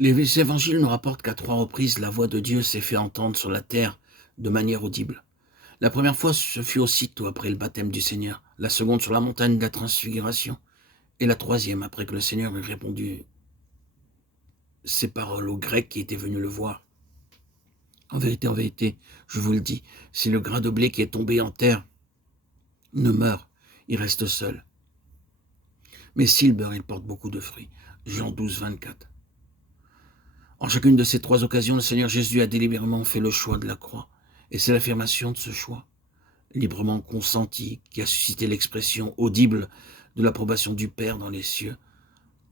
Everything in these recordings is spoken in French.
Les évangiles nous rapportent qu'à 3 reprises, la voix de Dieu s'est fait entendre sur la terre de manière audible. La première fois, ce fut aussitôt après le baptême du Seigneur, la seconde sur la montagne de la transfiguration, et la troisième après que le Seigneur eut répondu ces paroles aux Grecs qui étaient venus le voir. En vérité, je vous le dis, si le grain de blé qui est tombé en terre ne meurt, il reste seul. Mais s'il meurt, il porte beaucoup de fruits. Jean 12, 24. En chacune de ces 3 occasions, le Seigneur Jésus a délibérément fait le choix de la croix. Et c'est l'affirmation de ce choix, librement consenti, qui a suscité l'expression audible de l'approbation du Père dans les cieux.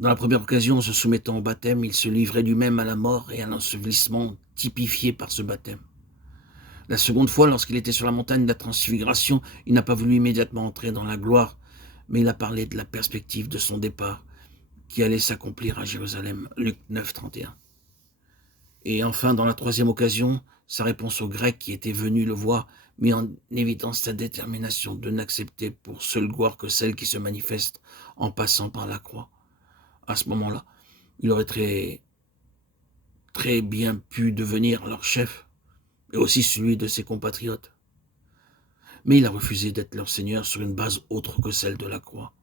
Dans la première occasion, en se soumettant au baptême, il se livrait lui-même à la mort et à l'ensevelissement typifié par ce baptême. La seconde fois, lorsqu'il était sur la montagne de la transfiguration, il n'a pas voulu immédiatement entrer dans la gloire, mais il a parlé de la perspective de son départ, qui allait s'accomplir à Jérusalem. Luc 9, 31. Et enfin, dans la troisième occasion, sa réponse aux Grecs qui étaient venus le voir mit en évidence sa détermination de n'accepter pour seule gloire que celle qui se manifeste en passant par la croix. À ce moment-là, il aurait très bien pu devenir leur chef, et aussi celui de ses compatriotes. Mais il a refusé d'être leur seigneur sur une base autre que celle de la croix.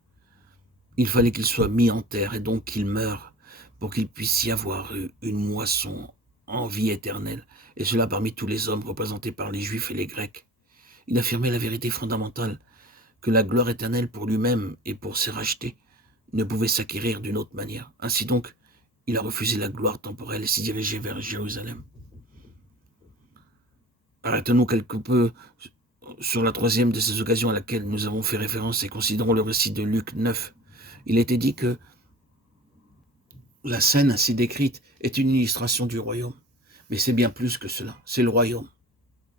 Il fallait qu'il soit mis en terre et donc qu'il meure pour qu'il puisse y avoir une moisson en vie éternelle, et cela parmi tous les hommes représentés par les Juifs et les Grecs. Il affirmait la vérité fondamentale, que la gloire éternelle pour lui-même et pour ses rachetés ne pouvait s'acquérir d'une autre manière. Ainsi donc, il a refusé la gloire temporelle et s'est dirigé vers Jérusalem. Arrêtons-nous quelque peu sur la troisième de ces occasions à laquelle nous avons fait référence et considérons le récit de Luc 9. Il était dit que la scène ainsi décrite est une illustration du royaume. Mais c'est bien plus que cela, c'est le royaume.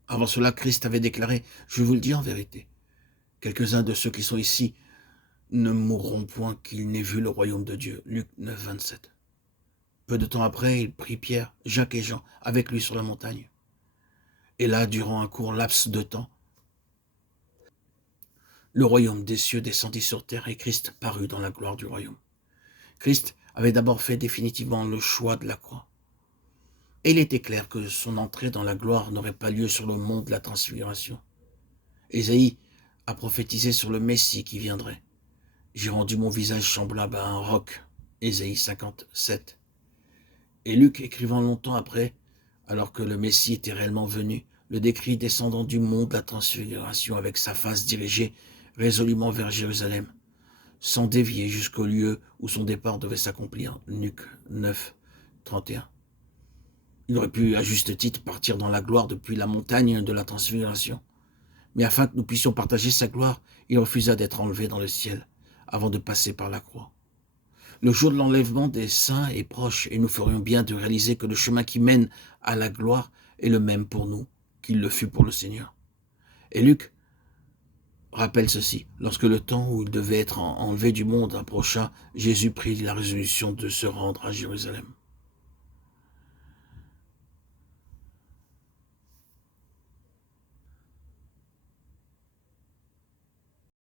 Avant cela, Christ avait déclaré, je vous le dis en vérité, quelques-uns de ceux qui sont ici ne mourront point qu'ils n'aient vu le royaume de Dieu. Luc 9, 27. Peu de temps après, il prit Pierre, Jacques et Jean avec lui sur la montagne. Et là, durant un court laps de temps, le royaume des cieux descendit sur terre et Christ parut dans la gloire du royaume. Christ avait d'abord fait définitivement le choix de la croix. Et il était clair que son entrée dans la gloire n'aurait pas lieu sur le mont de la transfiguration. Ésaïe a prophétisé sur le Messie qui viendrait. J'ai rendu mon visage semblable à un roc. Ésaïe 57. Et Luc, écrivant longtemps après, alors que le Messie était réellement venu, le décrit descendant du mont de la transfiguration avec sa face dirigée résolument vers Jérusalem, sans dévier jusqu'au lieu où son départ devait s'accomplir. Luc 9, 31. Il aurait pu, à juste titre, partir dans la gloire depuis la montagne de la transfiguration. Mais afin que nous puissions partager sa gloire, il refusa d'être enlevé dans le ciel avant de passer par la croix. Le jour de l'enlèvement des saints est proche et nous ferions bien de réaliser que le chemin qui mène à la gloire est le même pour nous qu'il le fut pour le Seigneur. Et Luc rappelle ceci. Lorsque le temps où il devait être enlevé du monde approcha, Jésus prit la résolution de se rendre à Jérusalem.